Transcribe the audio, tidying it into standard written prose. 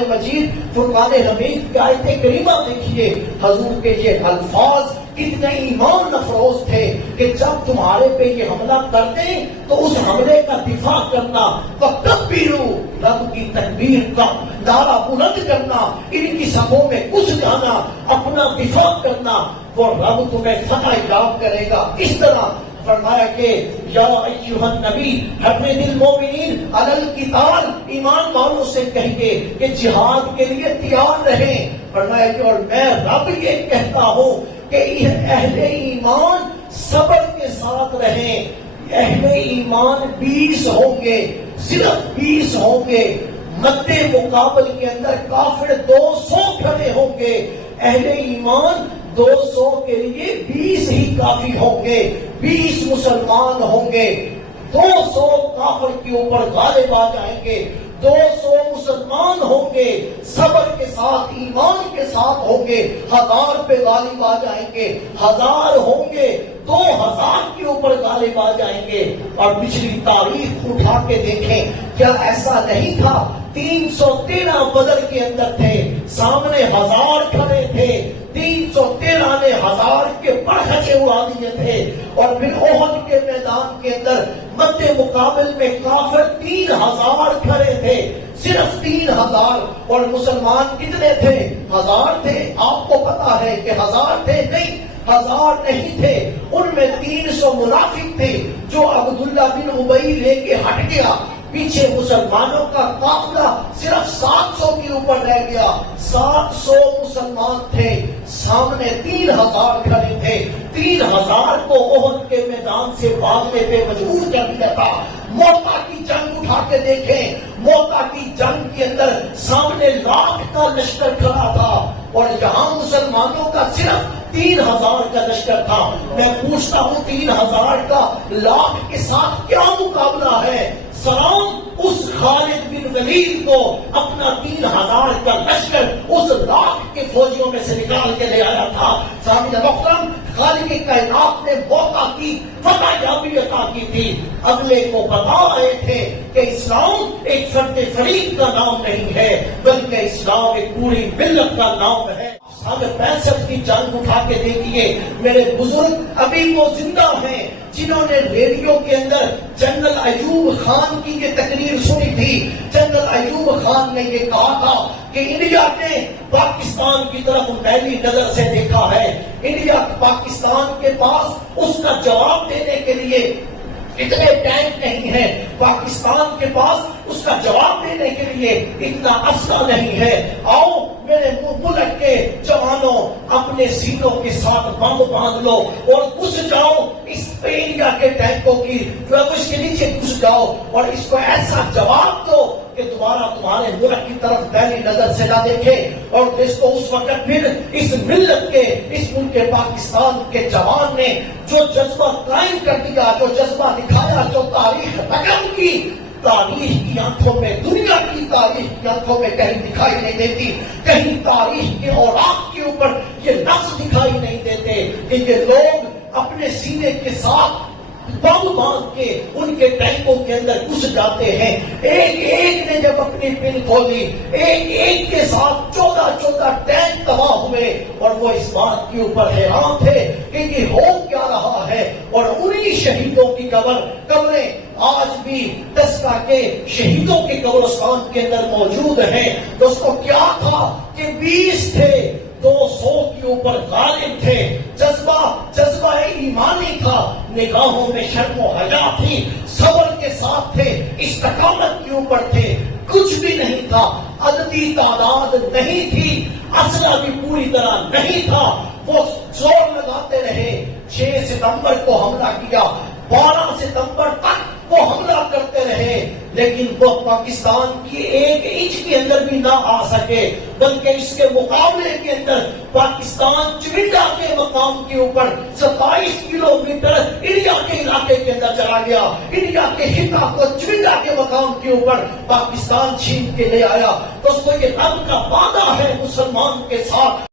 قرآن مجید فرقان حمید کی آیت کریمہ دیکھیے، حضور کے یہ الفاظ کتنے ایمان افروز تھے کہ جب تمہارے پہ یہ حملہ کرتے تو اس حملے کا دفاع کرنا، وَكَبِّرُوا، رب کی تکبیر کا نعرہ بلند کرنا، ان کی صفوں میں گھس جانا، اپنا دفاع کرنا، وہ رب تمہیں فتح یاب کرے گا۔ اس طرح فرمایا کہ یا ایھا النبی حرض المؤمنین علی القتال، ایمان والوں سے کہیے کہ جہاد کے لیے تیار رہیں۔ فرمایا کہ اور میں رب یہ کہتا ہوں کہ اہل ایمان صبر کے ساتھ رہیں۔ اہل ایمان 20 ہوں گے، صرف 20 ہوں گے، مد مقابل کے اندر کافر 200 کھڑے ہوں گے، اہل ایمان 200 کے لیے 20 ہی کافی ہوں گے، 20 مسلمان ہوں گے، 200 کافر کے اوپر غالب آ جائیں گے، 200 مسلمان ہوں گے، صبر کے ساتھ ایمان کے ساتھ ہوں گے، 1000 پہ غالب آ جائیں گے، 1000 ہوں گے 2000 کے اوپر غالب آ جائیں گے۔ اور پچھلی تاریخ اٹھا کے دیکھیں، کیا ایسا نہیں تھا 313 بدر کے اندر تھے، سامنے 1000 کھڑے تھے، 313 نے 1000 کے پرخچے اڑا دیے تھے، اور پھر احد کے میدان کے اندر مد مقابل میں کافر 3000 کھڑے تھے، صرف 3000، اور مسلمان کتنے تھے؟ 1000 تھے۔ آپ کو پتا ہے کہ 1000 تھے؟ نہیں، 1000 نہیں تھے، ان میں 300 منافق تھے جو عبداللہ بن ابی لے کے ہٹ گیا، پیچھے مسلمانوں کا قافلہ صرف 700 کے اوپر رہ گیا، 700 مسلمان تھے، سامنے 3000 کھڑے تھے، 3000 کو احد کے میدان سے بھاگنے پہ مجبور کر دیا تھا۔ موتا کی جنگ اٹھا کے دیکھیں، موتا کی جنگ کے اندر سامنے 1,00,000 کا لشکر کھڑا تھا، اور یہاں مسلمانوں کا صرف 3000 کا لشکر تھا۔ میں پوچھتا ہوں 3000 کا 1,00,000 کے ساتھ کیا مقابلہ ہے؟ سلام اس خالد بن ولید کو اپنا 3000 کا لشکر اس 1,00,000 کے فوجیوں میں سے نکال کے لے آیا تھا۔ سامعین محترم، خالق کائنات نے موقع کی فتح یابی عطا کی تھی۔ اگلے کو بتا رہے تھے کہ اسلام ایک فرد فرید کا نام نہیں ہے، بلکہ اسلام ایک پوری ملت کا نام ہے۔ سال 65 کی جنگ اٹھا کے دیکھیے، میرے بزرگ ابھی وہ زندہ ہیں جنہوں نے ریڈیو کے اندر جنرل ایوب خان کی یہ تقریر سنی تھی۔ جنرل ایوب خان نے یہ کہا تھا کہ انڈیا نے پاکستان کی طرف میلی نظر سے دیکھا ہے، انڈیا پاکستان کے پاس اس کا جواب دینے کے لیے اتنے ٹینک نہیں ہے، پاکستان کے پاس اس کا جواب دینے کے لیے اتنا اسلحہ نہیں ہے۔ آؤ میرے ملک کے جوانوں، اپنے سینوں کے ساتھ بم باندھ لو اور گھس جاؤ اس انڈیا کے ٹینکوں کی، اس کے نیچے گھس جاؤ اور اس کو ایسا جواب دو کہ دوبارہ تمہارے ملک کی طرف پہلی نظر سے نہ دیکھے۔ اور جس کو اس وقت پھر اس ملت کے، اس ملک کے پاکستان کے جوان نے جو جذبہ قائم کر دیا، جو جذبہ دکھایا، جو تاریخ رقم کی، تاریخ کی آنکھوں میں، دنیا کی تاریخ کی آنکھوں میں کہیں دکھائی نہیں دیتی، کہیں تاریخ کے اوراق کے اوپر یہ لفظ دکھائی نہیں دیتے کہ یہ لوگ اپنے سینے کے ساتھ بم باندھ کے ان کے ٹینکوں کے اندر گھس جاتے ہیں۔ ایک ایک نے جب اپنی پن کھولی، ایک ایک کے ساتھ 14 ٹینک تباہ ہوئے، اور وہ اس بات کے اوپر حیران تھے کہ یہ ہو کیا رہا ہے۔ اور انہی شہیدوں کی قبریں آج بھی دسکا کے شہیدوں کے قبرستان کے اندر موجود ہیں۔ دوستو کیا تھا کہ 20 تھے، 200 کے اوپر غالب تھے، جذبہ ایمانی تھا، نگاہوں میں شرم و حیا تھی، صبر کے ساتھ تھے، استقامت کے اوپر تھے، کچھ بھی نہیں تھا، عددی تعداد نہیں تھی، اسلحہ بھی پوری طرح نہیں تھا، وہ زور لگاتے رہے۔ 6 ستمبر کو حملہ کیا، 12 ستمبر تک وہ حملہ کرتے رہے، لیکن وہ پاکستان کی 1 انچ کے اندر بھی نہ آ سکے، بلکہ اس کے مقابلے کے اندر پاکستان چوٹا کے مقام کے اوپر 27 کلومیٹر انڈیا کے علاقے کے اندر چلا گیا، انڈیا کے خطہ کو چوٹا کے مقام کے اوپر پاکستان چھین کے لے آیا۔ دوستو یہ رب کا وعدہ ہے مسلمان کے ساتھ۔